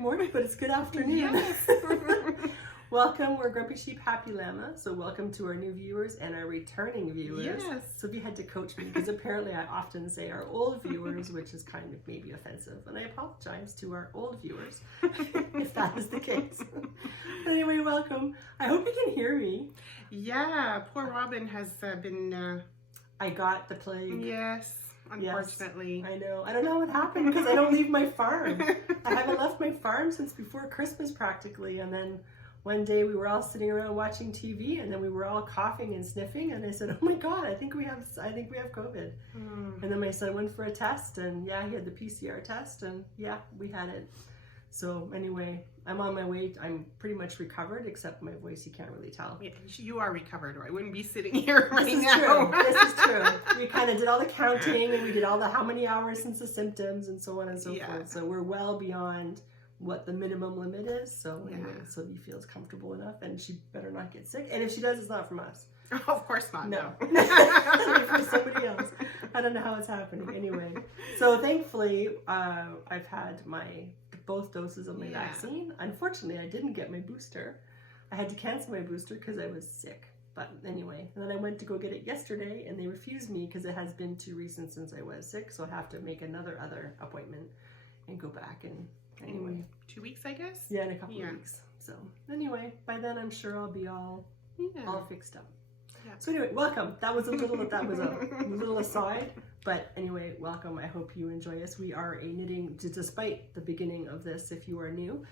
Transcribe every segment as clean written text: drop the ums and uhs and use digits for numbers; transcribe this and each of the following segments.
morning, but it's good afternoon. Yes. Welcome, we're Grumpy Sheep, Happy Llama. So welcome to our new viewers and our returning viewers. Yes. Sylvie had to coach me because apparently I often say our old viewers, which is kind of maybe offensive. And I apologize to our old viewers if that is the case. But anyway, welcome. I hope you can hear me. Yeah, poor Robin has been... I got the plague. Yes, unfortunately. Yes, I know. I don't know what happened because I don't leave my farm. I haven't left my farm since before Christmas practically. And then one day we were all sitting around watching TV, and then we were all coughing and sniffing, and I said, "Oh my God, I think we have COVID." And then my son went for a test, and yeah, he had the PCR test, and yeah, we had it. So anyway, I'm on my way. I'm pretty much recovered, except my voice you can't really tell. Yeah, you are recovered, or I wouldn't be sitting here right This is now. True. This is true. We kind of did all the counting, and we did all the how many hours since the symptoms, and so on and so forth. So we're well beyond what the minimum limit is. So anyway, Sylvie feels comfortable enough, and she better not get sick. And if she does, it's not from us. Oh, of course not. No. From somebody else. I don't know how it's happening. Anyway, so thankfully, I've had both doses of my vaccine. Unfortunately, I didn't get my booster. I had to cancel my booster because I was sick. But anyway, and then I went to go get it yesterday, and they refused me because it has been 2 weeks since I was sick. So I have to make another appointment and go back. And anyway, 2 weeks, I guess. Yeah, in a couple of weeks. So anyway, by then I'm sure I'll be all fixed up. Yeah. So anyway, welcome. That was a little aside, but anyway, welcome. I hope you enjoy us. We are a knitting, despite the beginning of this, if you are new,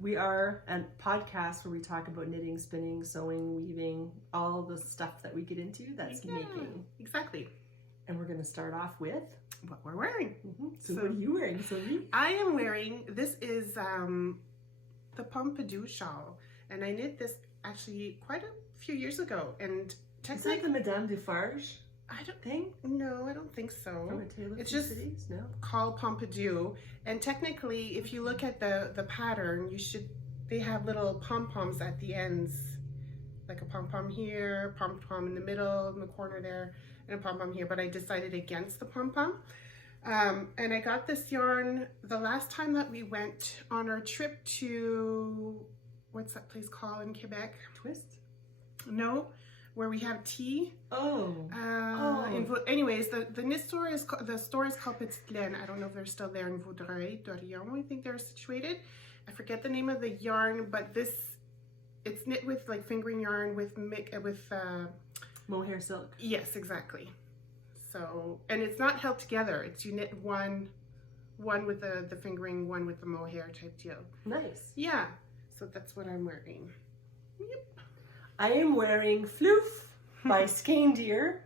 we are a podcast where we talk about knitting, spinning, sewing, weaving, all the stuff that we get into that's making. Exactly. And we're going to start off with what we're wearing. So what are you wearing, Sylvie? I am wearing, this is the Pompidou shawl, and I knit this actually quite a few years ago. And is that the Madame Defarge? I don't think. No, I don't think so. From A Tale of It's Two just Cities? No. called Pompidou, and technically, if you look at the pattern, they have little pom poms at the ends, like a pom pom here, pom pom in the middle, in the corner there, and a pom pom here. But I decided against the pom pom. And I got this yarn the last time that we went on our trip to, what's that place called in Quebec? Twist? No, where we have tea. Anyways, the knit store is called Vintage Tinsel. I don't know if they're still there in Vaudreuil, Dorion. I think they're situated. I forget the name of the yarn, but it's knit with like fingering yarn with mohair silk. Yes, exactly. So, and it's not held together. It's you knit one with the fingering, one with the mohair type deal. Nice. Yeah. So that's what I'm wearing. Yep. I am wearing Floof by Skein Deer.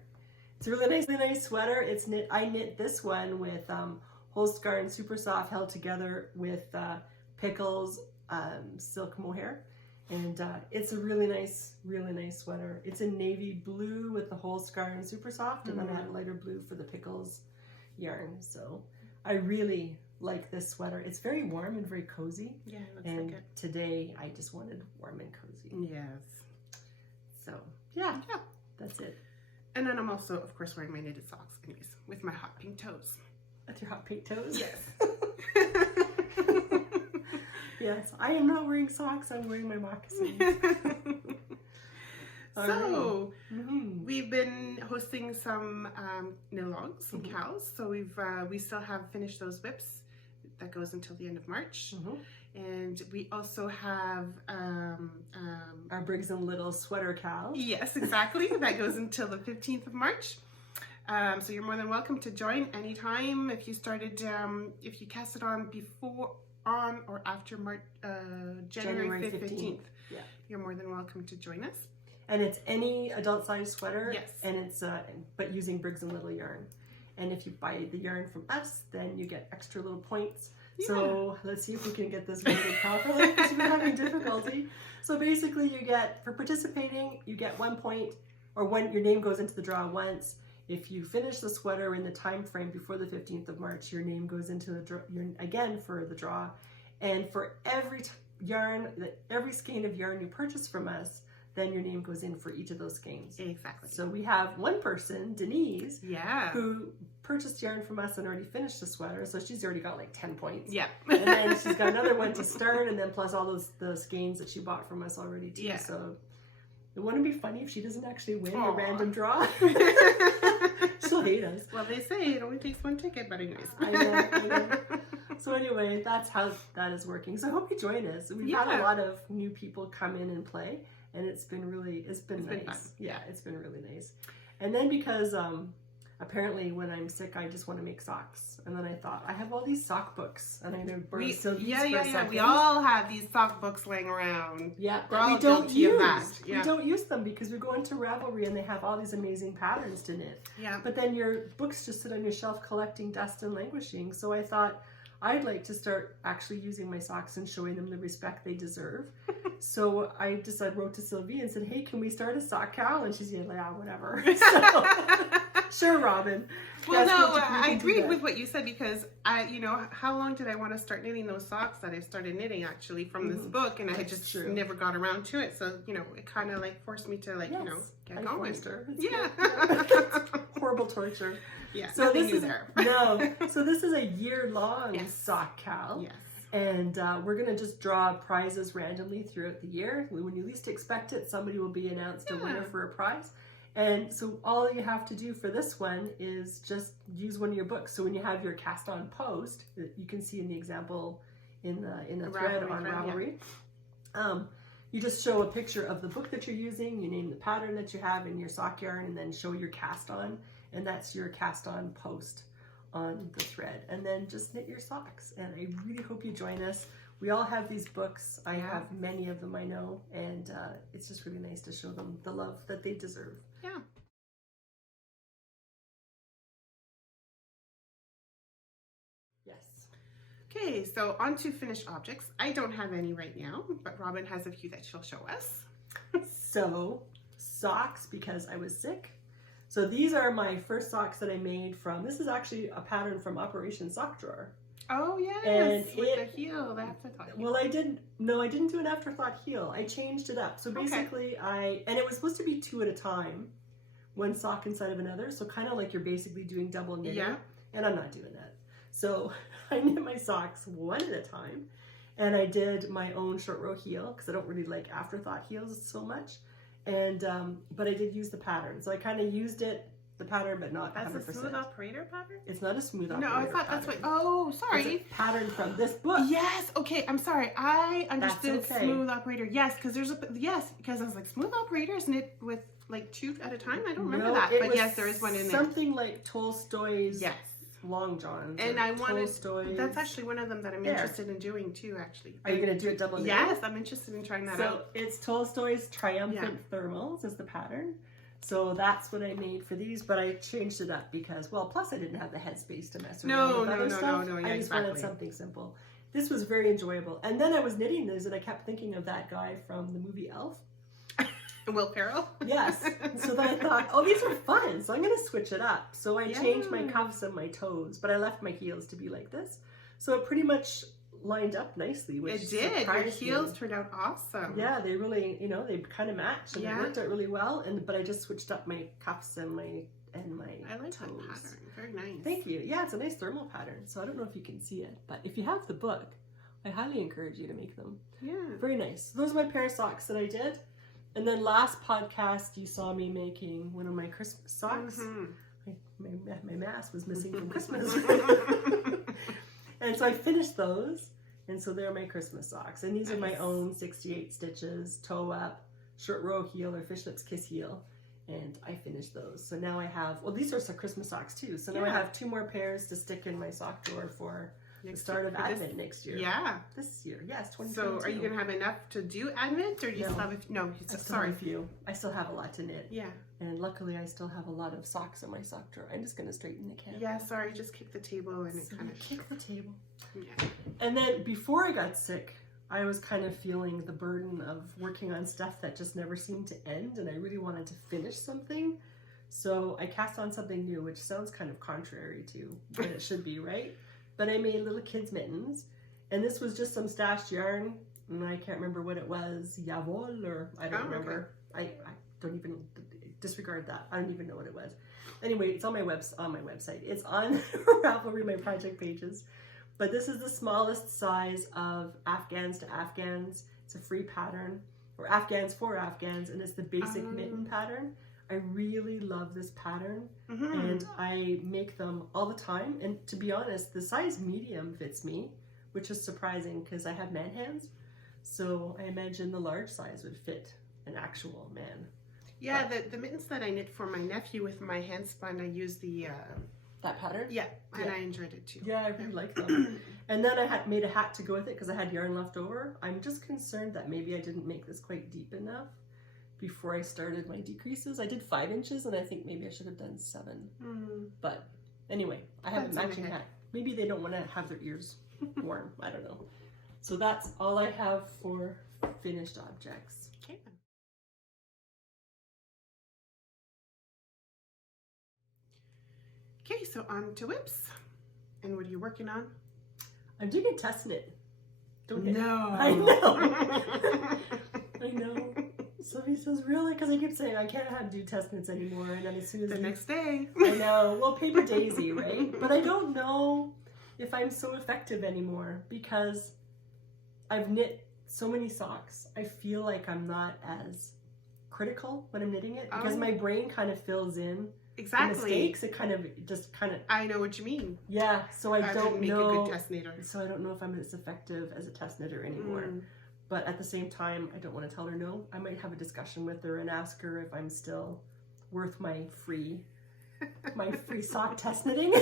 It's a really nice sweater. I knit this one with Holstgarn Super Soft held together with Pickles silk mohair. And it's a really nice sweater. It's in navy blue with the Holstgarn Super Soft, and then I had a lighter blue for the Pickles yarn. So I really like this sweater. It's very warm and very cozy. Yeah, it looks and like it. Today I just wanted warm and cozy. Yes. So yeah, that's it. And then I'm also, of course, wearing my knitted socks, anyways, with my hot pink toes. With your hot pink toes? Yes. Yes, I am not wearing socks. I'm wearing my moccasins. So we've been hosting some knit-alongs, some KALs. So we still have finished those whips. That goes until the end of March. And we also have our Briggs and Little sweater KAL. Yes, exactly. That goes until the 15th of March. So you're more than welcome to join anytime. If you cast it on or after January 15th, you're more than welcome to join us. And it's any adult size sweater. Yes. And it's but using Briggs and Little yarn. And if you buy the yarn from us, then you get extra little points. Yeah. So let's see if we can get this working properly because we're having difficulty. So basically for participating, you get 1 point, or when your name goes into the draw once. If you finish the sweater in the time frame before the 15th of March, your name goes into the draw again for the draw. And for every skein of yarn you purchase from us, then your name goes in for each of those skeins. Exactly. So we have one person, Denise, Yeah. who purchased yarn from us and already finished the sweater, so she's already got like 10 points. Yeah. And then she's got another one to start, and then plus all those skeins that she bought from us already too. Yeah. So it wouldn't be funny if she doesn't actually win Aww. a random draw. She'll hate us. Well, they say it only takes one ticket, but anyways. I know. So anyway, that's how that is working. So I hope you join us. We've had a lot of new people come in and play, and it's been nice. Been fun. Yeah, it's been really nice. And then because apparently when I'm sick, I just want to make socks. And then I thought, I have all these sock books, and I know borrow Sylvie's for a second. We all have these sock books laying around. Yeah, we're all we don't guilty of that. We don't use them because we go into Ravelry and they have all these amazing patterns to knit. Yeah. But then your books just sit on your shelf collecting dust and languishing. So I thought I'd like to start actually using my socks and showing them the respect they deserve. So I wrote to Sylvie and said, hey, can we start a Sock KAL? And she said, yeah, whatever. So, sure, Robin. Well, no, I agreed with what you said because how long did I want to start knitting those socks that I started knitting actually from this book, and I had just never got around to it. So, it kind of like forced me to get going. Yeah. Horrible torture. Yeah. So this is there. So this is a year-long Sock KAL. Yes. And we're going to just draw prizes randomly throughout the year. When you least expect it, somebody will be announced a winner for a prize. And so all you have to do for this one is just use one of your books. So when you have your cast on post, that you can see in the example in the thread on Ravelry, you just show a picture of the book that you're using, you name the pattern that you have in your sock yarn, and then show your cast on, and that's your cast on post on the thread, and then just knit your socks. And I really hope you join us. We all have these books. I have many of them, I know, and it's just really nice to show them the love that they deserve. Yeah. Yes. Okay, so on to finished objects. I don't have any right now, but Robin has a few that she'll show us. So, socks, because I was sick. So these are my first socks that I made from, this is actually a pattern from Operation Sock Drawer. Oh yes, and with the heel, the afterthought heel. Well, I didn't do an afterthought heel. I changed it up. So basically and it was supposed to be 2 at a time, one sock inside of another. So kind of like you're basically doing double knitting. Yeah. And I'm not doing that. So I knit my socks 1 at a time. And I did my own short row heel because I don't really like afterthought heels so much. And but I did use the pattern. So I kind of used the pattern, but not 100%. That's a smooth operator pattern? It's not a smooth operator. No, I thought pattern. that's what. Oh, sorry. It's a pattern from this book. Yes. Okay. I'm sorry. I understood That's okay. smooth operator. Yes, because because I was like smooth operators knit with like 2 at a time. I don't remember that, but yes, there is one in there. Something like Tolstoy's. Yes. Long johns. And I wanted. Tolstoy's. That's actually one of them that I'm interested in doing too. Actually. Are you going to do it double knitting? Yes, I'm interested in trying that out. So it's Tolstoy's Triumphant thermals is the pattern. So that's what I made for these, but I changed it up because, well, plus I didn't have the headspace to mess around with other stuff. No, I just wanted something simple. This was very enjoyable. And then I was knitting these and I kept thinking of that guy from the movie Elf. Will Ferrell? Yes. So then I thought, oh, these are fun. So I'm going to switch it up. So I changed my cuffs and my toes, but I left my heels to be like this. So it pretty much lined up nicely. Which it did. Your heels turned out awesome. Yeah, they really, they kind of matched and it worked out really well. But I just switched up my cuffs and my I like toes. that pattern. Very nice. Thank you. Yeah, it's a nice thermal pattern. So I don't know if you can see it, but if you have the book, I highly encourage you to make them. Yeah. Very nice. Those are my pair of socks that I did. And then last podcast, you saw me making one of my Christmas socks. My mask was missing from Christmas. And so I finished those. And so they're my Christmas socks. And these are my own 68 stitches, toe up, short row heel or fishnet's kiss heel. And I finished those. So now I have, well, these are some Christmas socks too. So now I have 2 more pairs to stick in my sock drawer for the start of Advent next year. Yeah. This year, yes, 2022. So are you going to have enough to do Advent or do you still have a few. I still have a lot to knit. Yeah. And luckily I still have a lot of socks in my sock drawer. I'm just going to straighten the can. Yeah, sorry, just kick the table and it kind of kick the table. Yeah. And then before I got sick, I was kind of feeling the burden of working on stuff that just never seemed to end, and I really wanted to finish something. So I cast on something new, which sounds kind of contrary to what it should be, right? But I made little kids mittens, and this was just some stashed yarn, and I can't remember what it was, Yavol, or I don't remember. I don't even disregard that. I don't even know what it was. Anyway, it's on my website. It's on Ravelry, my project pages. But this is the smallest size of Afghans to Afghans. It's a free pattern, or Afghans for Afghans, and it's the basic mitten pattern. I really love this pattern, and I make them all the time. And to be honest, the size medium fits me, which is surprising because I have man hands. So I imagine the large size would fit an actual man. Yeah, the mittens that I knit for my nephew with my hand spun, I used the... that pattern? Yeah, and I enjoyed it too. Yeah, I really like them. And then I had made a hat to go with it because I had yarn left over. I'm just concerned that maybe I didn't make this quite deep enough before I started my decreases. I did 5 inches and I think maybe I should have done 7. But anyway, I have a matching hat. Maybe they don't want to have their ears warm. I don't know. So that's all I have for finished objects. Okay. Okay, so on to whips. And what are you working on? I'm doing a test knit. Don't get No. I know. I know. Sylvie says, really? Because I keep saying I can't do test knits anymore. And then as soon as The next day. I know. Well, PaperDaisy, right? But I don't know if I'm so effective anymore because I've knit so many socks. I feel like I'm not as critical when I'm knitting it because my brain kind of fills in Exactly. the mistakes. It kind of I know what you mean. Yeah, so I don't make know. a good test knitter. So I don't know if I'm as effective as a test knitter anymore. But at the same time, I don't want to tell her no. I might have a discussion with her and ask her if I'm still worth my free sock test knitting.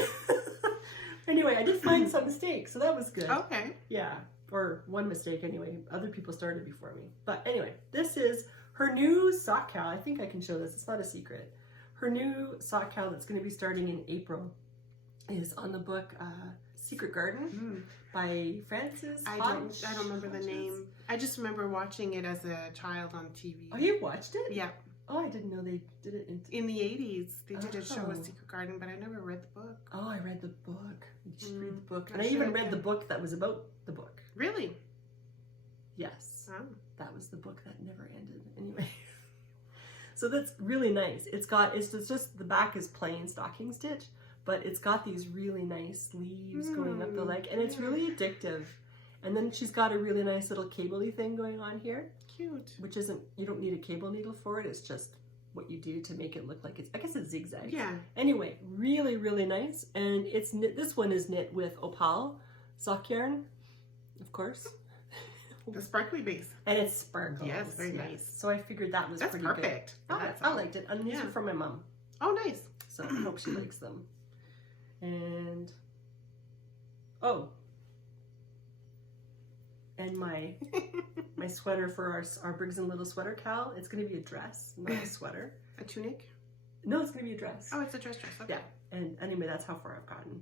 Anyway, I did find some mistakes, so that was good. Okay. Yeah, or one mistake anyway. Other people started before me. But anyway, this is her new Sock KAL. I think I can show this. It's not a secret. Her new Sock KAL that's going to be starting in April is on the book Secret Garden by Frances. I don't remember the name. I just remember watching it as a child on TV. Oh, you watched it? Yeah. Oh, I didn't know they did it in the 80s. They did a show Oh. with Secret Garden, but I never read the book. Oh, I read the book. You should read the book. I And I even should, read yeah. the book that was about the book. Really? Yes. Oh. That was the book that never ended. Anyway. So that's really nice. It's just the back is plain stocking stitch, but it's got these really nice sleeves going up the leg, and it's really addictive. And then she's got a really nice little cable-y thing going on here. Cute. Which isn't, you don't need a cable needle for it. It's just what you do to make it look like it's, I guess it's zigzag. Yeah. Anyway, really, really nice. And it's knit, this one is knit with opal sock yarn, of course. The sparkly base. And it's sparkles. Yes, very nice. So I figured that was That's pretty perfect. good. I liked it. And these Yeah. are from my mom. Oh, nice. So I hope she likes them. And, oh. And my sweater for our Briggs and Little Sweater KAL, it's going to be a dress, not a sweater. A tunic? No, it's going to be a dress. Oh, it's a dress. Okay. Yeah. And anyway, that's how far I've gotten.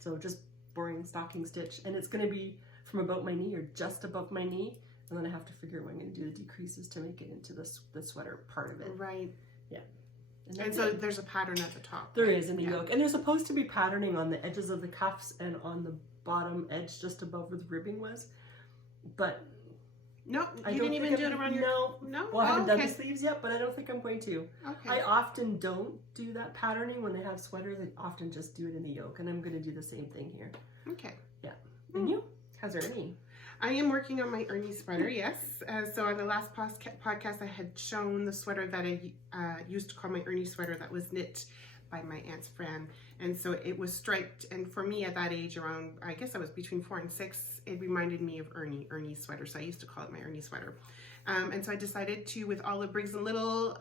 So just boring stocking stitch. And it's going to be from about my knee or just above my knee. And then I have to figure out when I'm going to do the decreases to make it into the sweater part of it. Right. Yeah. And so there's a pattern at the top. There right? is in the yoke. And there's supposed to be patterning on the edges of the cuffs and on the bottom edge just above where the ribbing was. But no, I you don't didn't think even do it around your... No? Well, I haven't done okay. the sleeves yet, but I don't think I'm going to. Okay. I often don't do that patterning when they have sweaters. I often just do it in the yoke, and I'm going to do the same thing here. Okay. Yeah. And you? How's Ernie? I am working on my Ernie sweater, yes. So on the last podcast, I had shown the sweater that I used to call my Ernie sweater that was knit by my Aunt's Fran. And so it was striped. And for me at that age, around, I guess I was between 4 and 6, it reminded me of Ernie's sweater. So I used to call it my Ernie sweater. And so I decided to, with all the Briggs and Little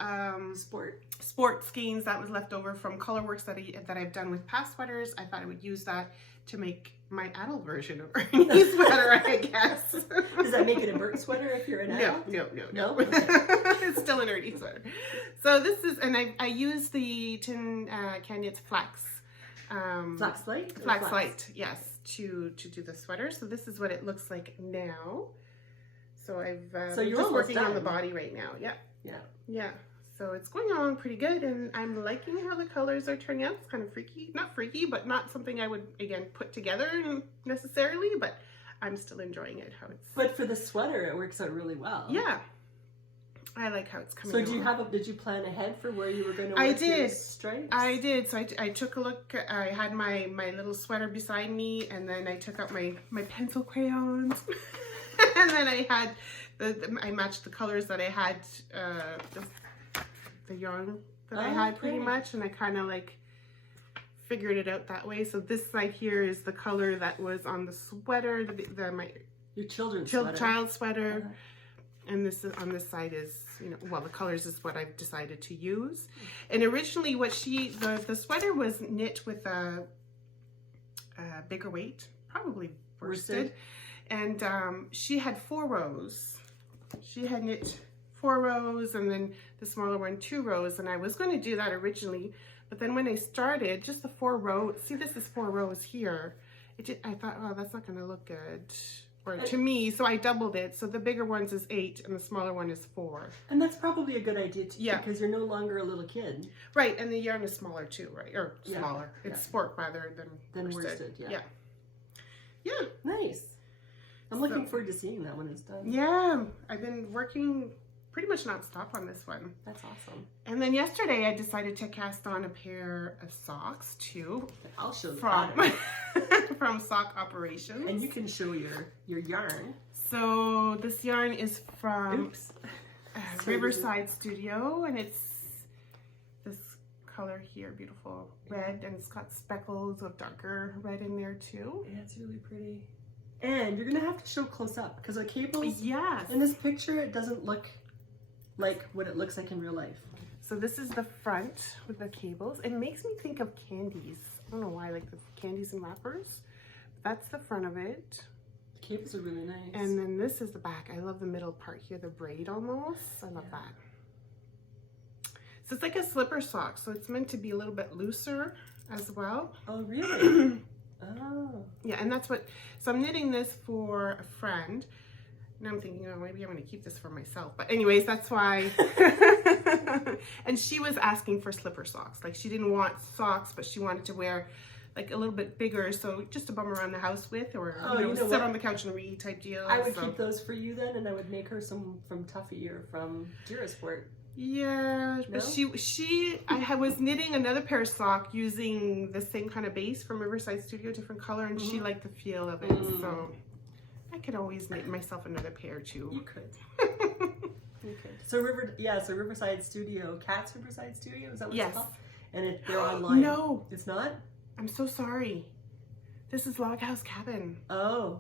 sport skeins that was left over from colorworks that I've done with past sweaters, I thought I would use that to make my adult version of Ernie's sweater, I guess. Does that make it a Bert sweater if you're an adult? No. It's still an Ernie sweater. So this is, and I use the Tin Canyon's flax. Flax light? Flax light, yes, to do the sweater. So this is what it looks like now. So I've so you're just working done on the body right now. Yeah. Yeah. Yeah. So it's going along pretty good, and I'm liking how the colors are turning out. It's kind of freaky. Not freaky, but not something I would, again, put together necessarily, but I'm still enjoying it, how it's... But for the sweater, it works out really well. Yeah. I like how it's coming So out. did you plan ahead for where you were going to I work your did. stripes? I did. So I took a look. I had my little sweater beside me, and then I took out my pencil crayons. And then I had I matched the colors that I had, the yarn that I had pretty much, and I kind of like figured it out that way. So this side here is the color that was on the sweater, your children's child sweater, and this is on this side is, you know, well, the colors is what I've decided to use. And originally, what the sweater was knit with a bigger weight, probably worsted. And she had 4 rows. She had knit 4 rows, and then the smaller one 2 rows. And I was going to do that originally, but then when I started, just the 4 rows. See, this is 4 rows here. I thought, oh, that's not going to look good, or to me. So I doubled it. So the bigger ones is 8, and the smaller one is 4. And that's probably a good idea too, because you're no longer a little kid. Right, and the yarn is smaller too, right? Or smaller. It's sport rather than worsted. Yeah. Nice. I'm looking forward to seeing that when it's done. Yeah, I've been working pretty much nonstop on this one. That's awesome. And then yesterday I decided to cast on a pair of socks too. I'll show the from Sock Operations. And you can show your yarn. So this yarn is from Riverside Studio, and it's this color here, beautiful red, and it's got speckles of darker red in there too. Yeah, it's really pretty. And you're gonna have to show close up, because the cables, yes, in this picture, it doesn't look like what it looks like in real life. So this is the front with the cables. It makes me think of candies. I don't know why, like the candies and wrappers. That's the front of it. The cables are really nice. And then this is the back. I love the middle part here, the braid almost. I love that. So it's like a slipper sock. So it's meant to be a little bit looser as well. Oh, really? Oh. Yeah, and that's what, so I'm knitting this for a friend. Now I'm thinking, oh, maybe I'm going to keep this for myself. But anyways, that's why. And she was asking for slipper socks. Like, she didn't want socks, but she wanted to wear like a little bit bigger, so just to bum around the house with, or sit on the couch and read type deal. I would keep those for you then, and I would make her some from Tuffy or from Durasport. Yeah, no? But I was knitting another pair of sock using the same kind of base from Riverside Studio, different color, and she liked the feel of it. So I could always knit myself another pair too. You could. You could. So Riverside Studio, Cat's Riverside Studio, is that what it's called? And they're online. No, it's not. I'm so sorry. This is Log House Cabin. Oh,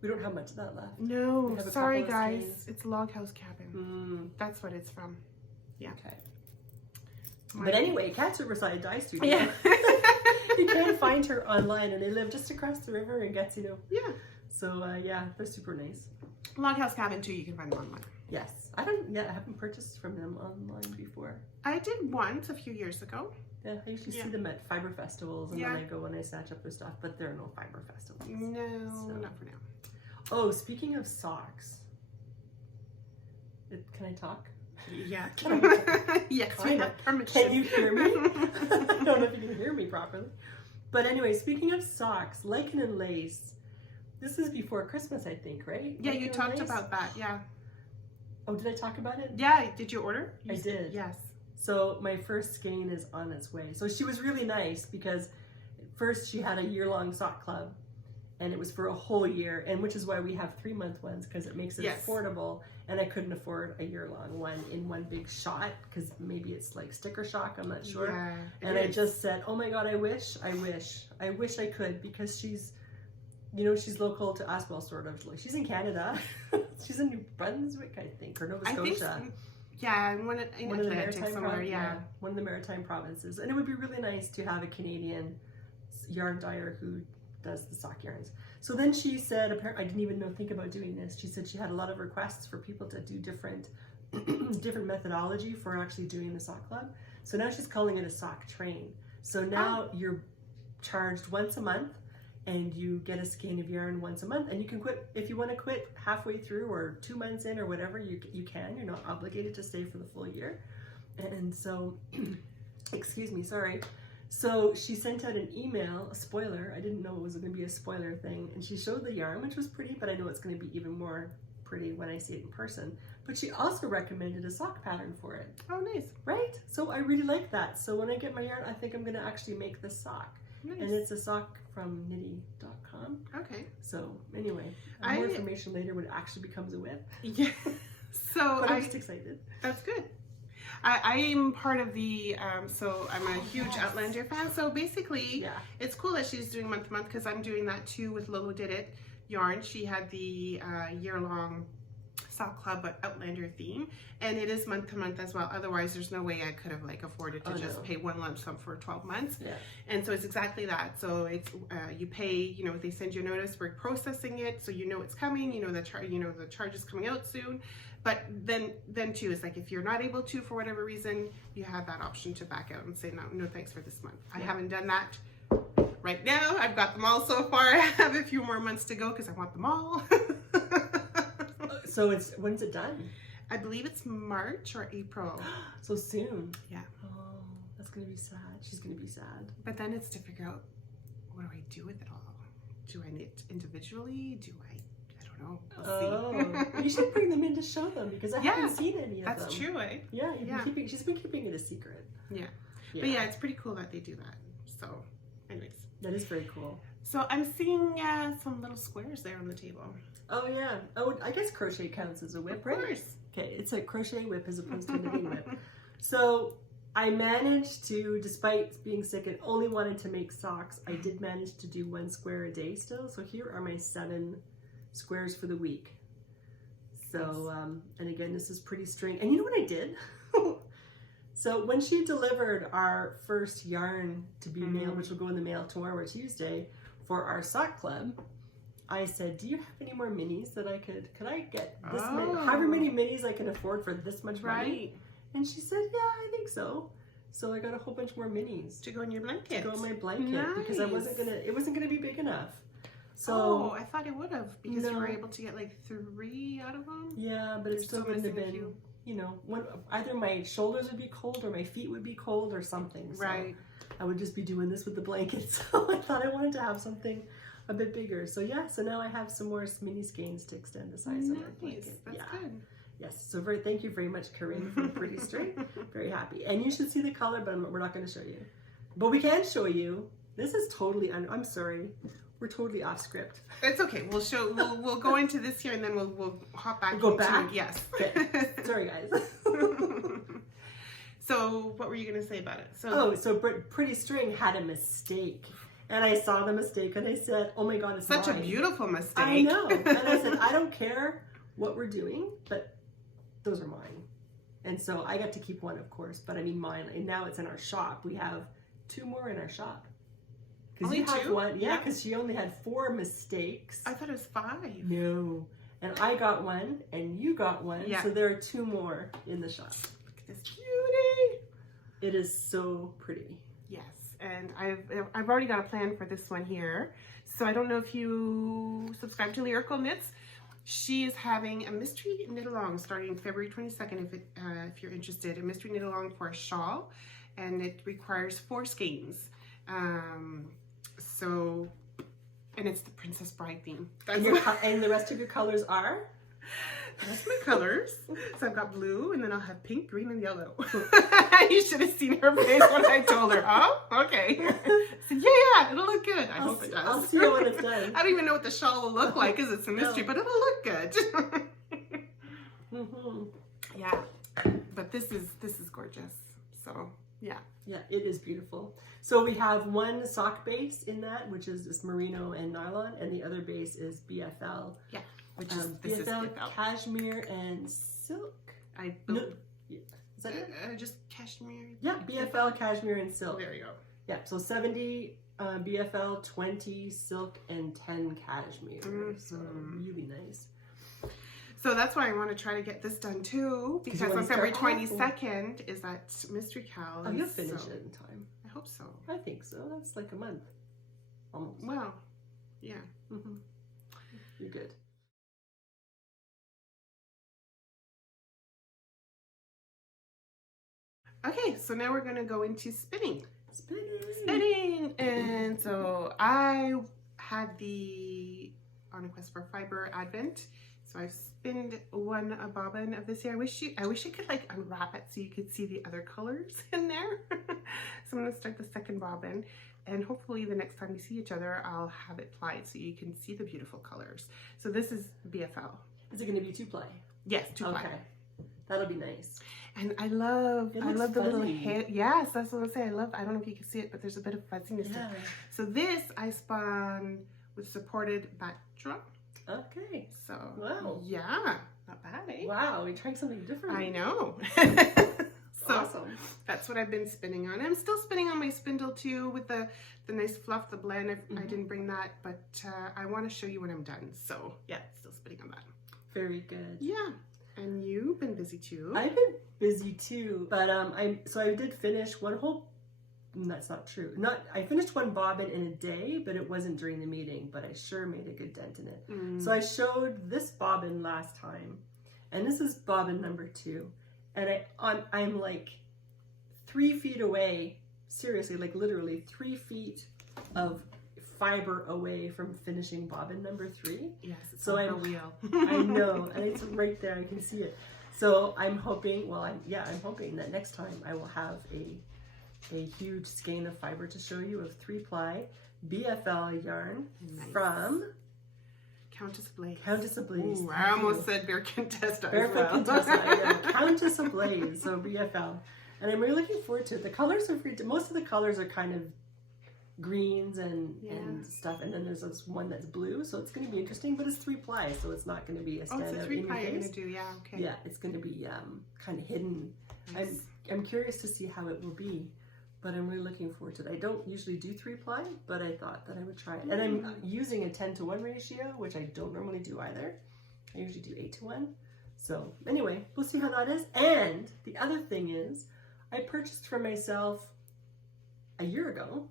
we don't have much of that left. No, sorry guys. It's Log House Cabin. That's what it's from. Yeah. Okay. But anyway, Cat's Riverside Dye Studio. Yeah. You can find her online, and they live just across the river in Gatineau. Yeah. So yeah, they're super nice. Log House Cabin too. You can find them online. Yes, I haven't purchased from them online before. I did once a few years ago. Yeah, I usually see them at fiber festivals, and then I go and I snatch up their stuff. But there are no fiber festivals. No, not for now. Oh, speaking of socks, can I talk? Yeah. Yes, we have permission. Can you hear me? I don't know if you can hear me properly. But anyway, speaking of socks, lichen and lace. This is before Christmas, I think, right? Yeah, you talked about that, yeah. Oh, did I talk about it? Yeah, did you order? I did. Yes. So my first skein is on its way. So she was really nice, because first she had a year-long sock club, and it was for a whole year, and which is why we have 3-month ones, because it makes it affordable, and I couldn't afford a year-long one in one big shot, because maybe it's like sticker shock, I'm not sure. Yeah, and I just said, oh my god, I wish I could, because she's, you know, she's local to us, well, sort of, like, she's in Canada. She's in New Brunswick, I think, or Nova Scotia. Yeah, one of the maritime one of the maritime provinces. And it would be really nice to have a Canadian yarn dyer who does the sock yarns. So then she said, apparently, I didn't even think about doing this. She said she had a lot of requests for people to do different methodology for actually doing the sock club. So now she's calling it a sock train. So now you're charged once a month, and you get a skein of yarn once a month, and you can quit if you want to quit halfway through or 2 months in or whatever. You can. You're not obligated to stay for the full year. And so, excuse me, sorry. So she sent out an email, a spoiler. I didn't know it was going to be a spoiler thing, and she showed the yarn, which was pretty, but I know it's going to be even more pretty when I see it in person. But she also recommended a sock pattern for it. Oh, nice. Right? So I really like that. So when I get my yarn, I think I'm going to actually make this sock. Nice. And it's a sock from nitty.com. Okay. So anyway, more information later when it actually becomes a whip. Yeah. So but I'm just excited. That's good. I'm part of the, so I'm a huge Outlander fan. So basically, it's cool that she's doing month to month because I'm doing that too with Lolo Did It yarn. She had the year-long Sock Club Outlander theme, and it is month to month as well. Otherwise, there's no way I could have like afforded to just pay one lump sum for 12 months. Yeah. And so it's exactly that. So it's you pay, you know, they send you a notice, we're processing it, so you know it's coming. You know the charge is coming out soon. But then too, it's like if you're not able to for whatever reason, you have that option to back out and say no thanks for this month. I haven't done that right now. I've got them all so far. I have a few more months to go because I want them all. So when's it done? I believe it's March or April. So soon. Yeah. Oh, that's gonna be sad. She's gonna be sad. But then it's to figure out, what do I do with it all? Do I knit individually? Do I don't know. We'll see. You should bring them in to show them because I haven't seen any of them. That's true, eh? Yeah, she's been keeping it a secret. Yeah. But yeah, it's pretty cool that they do that. So, anyways. That is very cool. So I'm seeing some little squares there on the table. Oh yeah. Oh, I guess crochet counts as a whip, right? Of course. Okay, it's a crochet whip as opposed to a knitting whip. So I managed to, despite being sick and only wanted to make socks, I did manage to do 1 square a day still. So here are my 7 squares for the week. So and again, this is pretty string. And you know what I did? So when she delivered our first yarn to be mailed, which will go in the mail tomorrow or Tuesday for our sock club, I said, do you have any more minis that could I get this many, however many minis I can afford for this much money? And she said, yeah, I think so. So I got a whole bunch more minis. To go in your blanket. To go in my blanket because it wasn't gonna be big enough. So I thought it would have because you were able to get like 3 out of them. Yeah, but it still wouldn't have been, you know, either my shoulders would be cold or my feet would be cold or something. So right. I would just be doing this with the blanket. So I thought I wanted to have something a bit bigger. So yeah, so now I have some more mini skeins to extend the size of my blanket. That's good. Yes, so thank you very much, Corinne, for the pretty string. Very happy. And you should see the color, but we're not going to show you. But we can show you. This is totally, I'm sorry. We're totally off script. It's okay. We'll go into this here and then we'll hop back. Go back? Yes. Okay. Sorry, guys. So what were you going to say about it? So Pretty String had a mistake. And I saw the mistake and I said, oh my God, it's such mine. A beautiful mistake. I know. And I said, I don't care what we're doing, but those are mine. And so I got to keep one, of course, but I mean mine. And now it's in our shop. We have 2 more in our shop. Only 2? One, yeah, because she only had 4 mistakes. I thought it was 5. No. And I got 1 and you got 1. Yeah. So there are 2 more in the shop. Look at this beauty. It is so pretty. Yes. And I've already got a plan for this one here. So I don't know if you subscribe to Lyrical Knits. She is having a mystery knit along starting February 22nd if you're interested. A mystery knit along for a shawl, and it requires 4 skeins. And it's the Princess Bride theme. And the rest of your colors are? That's my colors. So I've got blue, and then I'll have pink, green, and yellow. You should have seen her face when I told her. Oh, okay. I said, yeah, it'll look good. I hope it does. I'll see it when it's done. I don't even know what the shawl will look like because it's a mystery, but it'll look good. Yeah, but this is gorgeous. So yeah. Yeah, it is beautiful. So we have 1 sock base in that, which is this merino and nylon, and the other base is BFL. Yeah. Which is BFL, cashmere, and silk. Is that it? Just cashmere. Yeah, BFL, cashmere, and silk. There you go. Yeah, so 70 BFL, 20 silk, and 10 cashmere. So really nice. So that's why I want to try to get this done too, because on February 22nd is that Mystery KAL. Oh, you'll finish it in time. I hope so. I think so. That's like a month. Almost. Well, yeah. You're good. Okay, so now we're going to go into spinning. Spinning! And so I had on a quest for fiber advent So I spinned one bobbin of this here. I wish I could like unwrap it so you could see the other colors in there. So I'm gonna start the second bobbin, and hopefully the next time we see each other, I'll have it plied so you can see the beautiful colors. So this is BFL. Is it going to be 2-ply? Yes, 2-ply. Okay, that'll be nice. And I love the little fuzzy. hair. Yes, that's what I say. I don't know if you can see it, but there's a bit of fuzziness there. So this I spun with supported back drum. Okay. So wow. Yeah, not bad, eh? Wow, we're trying something different. I know. So awesome. That's what I've been spinning on. I'm still spinning on my spindle too with the nice fluff, the blend. I didn't bring that, but I want to show you when I'm done. So yeah, still spinning on that. Very good. Yeah. And you've been busy too. I've been busy too, but I did finish one whole. That's not true. I finished one bobbin in a day, but it wasn't during the meeting. But I sure made a good dent in it. So I showed this bobbin last time, and this is bobbin number 2, and I'm like 3 feet away. Seriously, like literally 3 feet of fiber away from finishing bobbin number 3. Yes, it's so on a wheel. I know, and it's right there. I can see it. So I'm hoping. Well, I'm hoping that next time I will have a huge skein of fiber to show you of 3-ply BFL yarn from Countess Blaze. Countess Blaze. Ooh, I almost said Bear Contessa. Barefoot Contessa. Yeah, Countess Blaze. So BFL, and I'm really looking forward to it. The colors are most of the colors are kind of greens and stuff, and then there's this one that's blue. So it's going to be interesting, but it's 3-ply, so it's not going to be a standout. Oh, it's a 3-ply you're going to do. Yeah. Okay. Yeah, it's going to be kind of hidden. Nice. I'm curious to see how it will be. But I'm really looking forward to it. I don't usually do 3-ply, but I thought that I would try it. And I'm using a 10-to-1 ratio, which I don't normally do either. I usually do 8-to-1. So anyway, we'll see how that is. And the other thing is, I purchased for myself a year ago.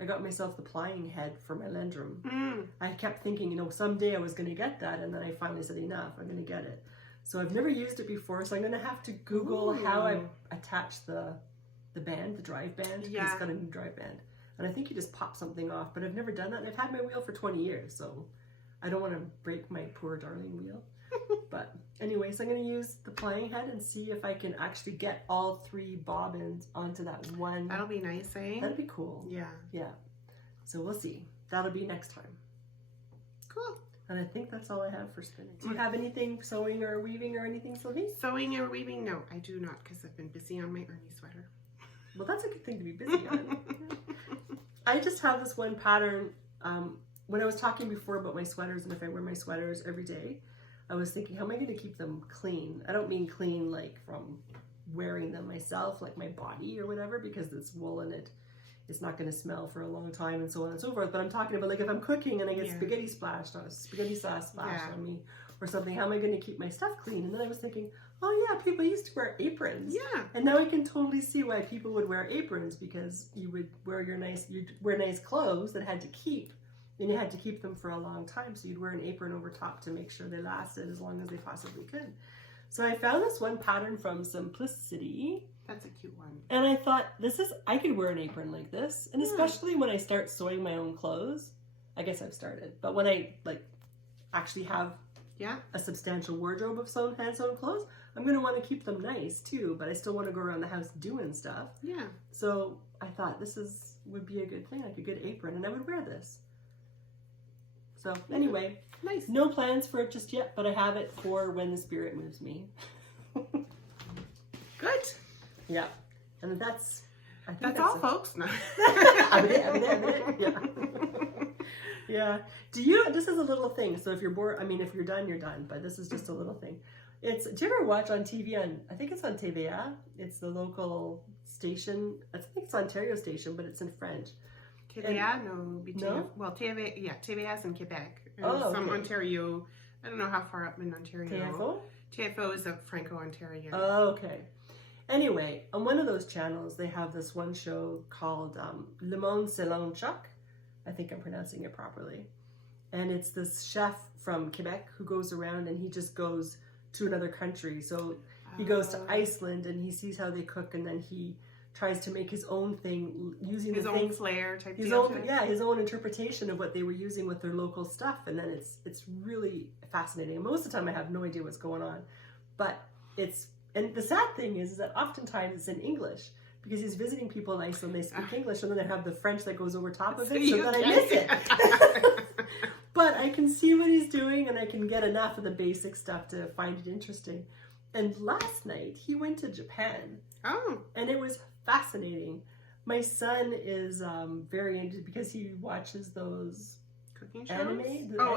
I got myself the plying head for my Lendrum. I kept thinking, someday I was going to get that, and then I finally said, enough, I'm going to get it. So I've never used it before, so I'm going to have to Google how I attach the band, the drive band. Yeah. It's got a new drive band. And I think you just pop something off, but I've never done that. And I've had my wheel for 20 years, so I don't want to break my poor darling wheel. But anyways, I'm going to use the plying head and see if I can actually get all 3 bobbins onto that one. That'll be nice, eh? That'd be cool. Yeah. Yeah. So we'll see. That'll be next time. Cool. And I think that's all I have for spinning. Do you have anything sewing or weaving or anything, Sylvie? Sewing or weaving? No, I do not, because I've been busy on my Ernie sweater. Well, that's a good thing to be busy on. I just have this one pattern. When I was talking before about my sweaters, and if I wear my sweaters every day, I was thinking, how am I going to keep them clean? I don't mean clean like from wearing them myself, like my body or whatever, because it's wool in it. It's not going to smell for a long time and so on and so forth. But I'm talking about like if I'm cooking and I get spaghetti sauce splashed on me or something, how am I going to keep my stuff clean? And then I was thinking, oh yeah, people used to wear aprons. Yeah. And now I can totally see why people would wear aprons, because you would wear you'd wear nice clothes that had to keep, and you had to keep them for a long time. So you'd wear an apron over top to make sure they lasted as long as they possibly could. So I found this one pattern from Simplicity. That's a cute one. And I thought, I could wear an apron like this. And especially when I start sewing my own clothes. I guess I've started. But when I actually have a substantial wardrobe of hand-sewn clothes, I'm going to want to keep them nice too. But I still want to go around the house doing stuff. Yeah. So I thought would be a good thing, like a good apron. And I would wear this. So anyway, nice. No plans for it just yet, but I have it for when the spirit moves me. Good. Yeah, and that's all, folks. No. Yeah. Yeah. This is a little thing. So if you're bored, if you're done, you're done. But this is just a little thing. Do you ever watch on TV I think it's on TVA. It's the local station. I think it's Ontario station, but it's in French. TVA? No. Well, TVA is in Quebec. Some Ontario. I don't know how far up in Ontario. TFO? TFO is a Franco-Ontario. Oh, okay. Anyway, on one of those channels, they have this one show called Le Monde, Selon. I think I'm pronouncing it properly. And it's this chef from Quebec who goes around and he just goes to another country. So he goes to Iceland and he sees how they cook, and then he tries to make his own thing using his the own things, flair type his deal. own, yeah, his own interpretation of what they were using with their local stuff, and then it's really fascinating. And most of the time I have no idea what's going on, but and the sad thing is that oftentimes it's in English, because he's visiting people in Iceland, they speak English, and then they have the French that goes over top of it, so that I miss it. But I can see what he's doing, and I can get enough of the basic stuff to find it interesting. And last night he went to Japan. Oh. And it was fascinating. My son is very into, because he watches those Cooking shows? anime.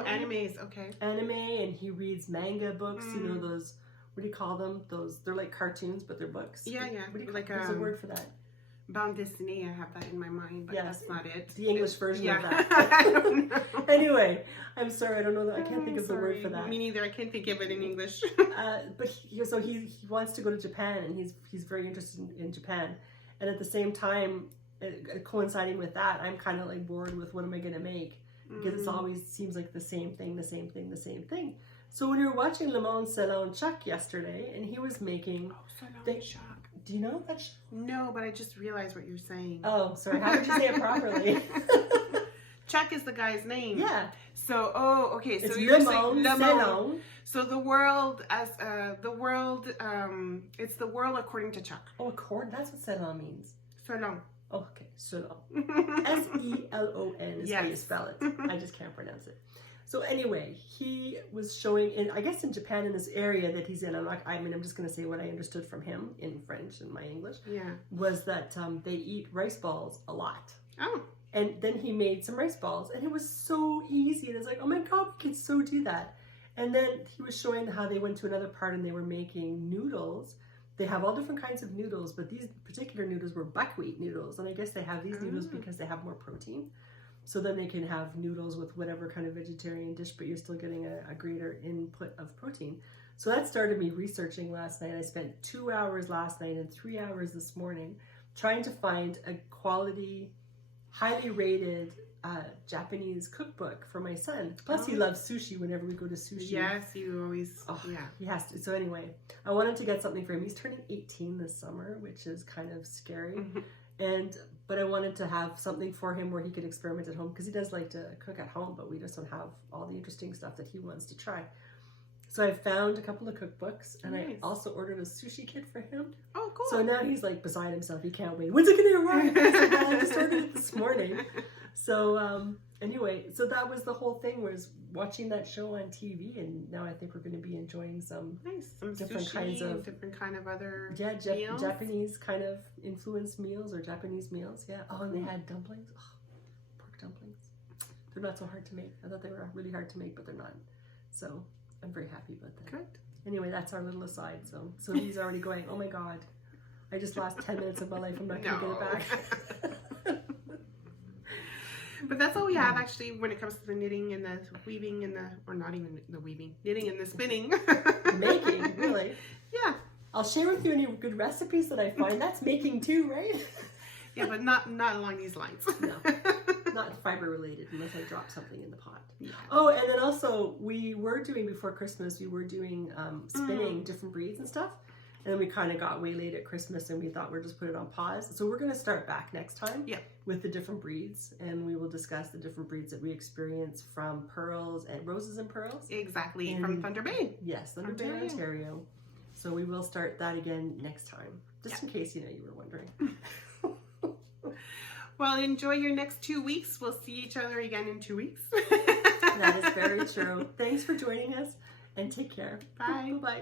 Animes, okay. Anime, and he reads manga books. You know, Mm. those, what do you call them? They're like cartoons, but they're books. Yeah. What do you Like, there's a word for that. Bande dessinée, I have that in my mind, but Yes. that's not it. The English version of Yeah. that. I don't know. Anyway, I'm sorry, I don't know that. I can't think of the word Sorry. for that. Me neither. I can't think of it in English. But he wants to go to Japan, and he's very interested in Japan. And at the same time, coinciding with that, I'm kind of like bored with what am I going to make, because it always seems like the same thing. So when we were watching Le Monde, Selon Chuck yesterday, and he was making... Shock. Do you know that show? No, but I just realized what you're saying. Oh, sorry. How did you say it properly? Chuck is the guy's name. Yeah. So, okay. So It's you're Le saying Monde, Le Monde. Selon. So the world it's the world according to Chuck. Oh, accord. That's what Selon means. Selon. Oh, okay. Selon. S-E-L-O-N is how you Yes. spell it. I just can't pronounce it. So anyway, he was showing, I guess in Japan, in this area that he's in, I'm just going to say what I understood from him in French and my English, Yeah. was that they eat rice balls a lot. Oh. And then he made some rice balls, and it was so easy. And it's like, oh my God, we can so do that. And then he was showing how they went to another part and they were making noodles. They have all different kinds of noodles, but these particular noodles were buckwheat noodles. And I guess they have these noodles because they have more protein. So then they can have noodles with whatever kind of vegetarian dish, but you're still getting a greater input of protein. So that started me researching last night. I spent 2 hours last night and 3 hours this morning trying to find a quality, highly rated Japanese cookbook for my son. Plus he loves sushi whenever we go to sushi. Yes, you always, yeah. He has to. So anyway, I wanted to get something for him. He's turning 18 this summer, which is kind of scary. But I wanted to have something for him where he could experiment at home, because he does like to cook at home, but we just don't have all the interesting stuff that he wants to try. So I found a couple of cookbooks, and I also ordered a sushi kit for him. Oh, cool. So now he's like beside himself. He can't wait. When's it going to arrive? I said, well, I just ordered it this morning. So anyway, so that was the whole thing, was watching that show on TV, and now I think we're going to be enjoying some different sushi, kinds of kind of other meals? Japanese kind of influenced meals, or Japanese meals. Yeah. Oh, and they had dumplings. Oh, pork dumplings. They're not so hard to make. I thought they were really hard to make, but they're not. So I'm very happy about that. Good. Anyway, that's our little aside. So he's already going, oh my God, I just lost 10 minutes of my life. I'm not going to get it back. But that's all we have, actually, when it comes to the knitting and the weaving and or not even the weaving, knitting and the spinning. Making, really? Yeah. I'll share with you any good recipes that I find. That's making too, right? Yeah, but not along these lines. No, not fiber related, unless I drop something in the pot. Yeah. Oh, and then also we were doing, before Christmas, we were doing spinning different breeds and stuff. And then we kind of got way late at Christmas, and we thought we'd just put it on pause. So we're going to start back next time with the different breeds, and we will discuss the different breeds that we experience from pearls and roses and pearls. Exactly, from Thunder Bay. Yes, Thunder Bay, Ontario. So we will start that again next time, just in case you were wondering. Well, enjoy your next 2 weeks. We'll see each other again in 2 weeks. That is very true. Thanks for joining us, and take care. Bye. Bye-bye.